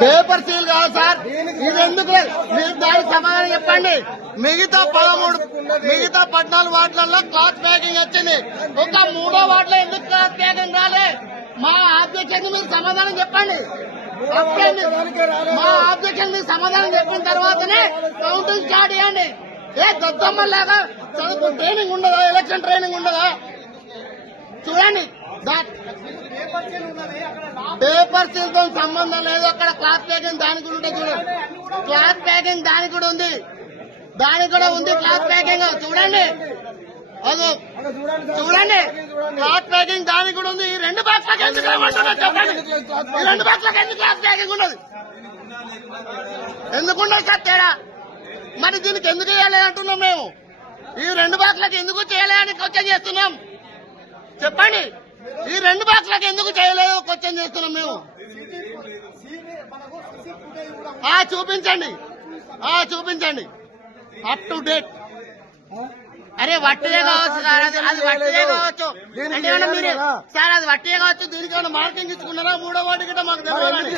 Paper seal కాదు sir, ఇది ఎందుకు లేదు? మీరు దానికి సమాధానం చెప్పండి. మిగతా 14 వార్డులలో క్లాత్ ప్యాకింగ్ వచ్చింది, ఒక 3వ వార్డులో ఎందుకు క్లాత్ ప్యాకింగ్ రాలే? మా ఆబ్జెక్షన్ మీరు సమాధానం చెప్పండి. మా ఆబ్జెక్షన్ మీరు సమాధానం చెప్పిన తర్వాతనే కౌంటింగ్ స్టార్ట్ చేయండి. ఏ దద్దమ్మలాగా చదువు ట్రైనింగ్ ఉండదా? ఎలక్షన్ ట్రైనింగ్ ఉండదా? చూడండి, పేపర్ సీల్ తో సంబంధం లేదు. అక్కడ క్లాత్ ప్యాకింగ్ దానికి కూడా ఉంటుంది. చూడండి, క్లాత్ ప్యాకింగ్ దానికి కూడా ఉంది, క్లాత్ ప్యాకింగ్ చూడండి. అదో చూడండి, క్లాత్ ప్యాకింగ్ దానికి కూడా ఉంది. ఈ 2 బాక్స్లకు ఎందుకు ఏమంటున్నారు చెప్పండి? ఈ 2 బాక్స్లకు ఎందుకు క్లాత్ ప్యాకింగ్ ఉండదు? ఎందుకుండదు సార్ తేడా? మరి దీనికి ఎందుకు చేయలేదు అంటున్నాం మేము. ఈ 2 బాక్స్లకు ఎందుకు చేయలేదని క్వశ్చన్ చేస్తున్నాం. చెప్పండి, ఈ 2 బాక్స్లకు ఎందుకు చేయలేదు క్వశ్చన్ చేస్తున్నాం మేము. చూపించండి అప్ టు డేట్. అరే వట్టిదే కావచ్చు సార్, అది వట్టిదే కావచ్చు. అంటే మీరు సార్ అది వట్టిదే కావచ్చు, దీనికి ఏమైనా మార్కింగ్ ఇచ్చుకున్నారా? 3వ వార్డు గిట్ట మాకు తెలియాలి.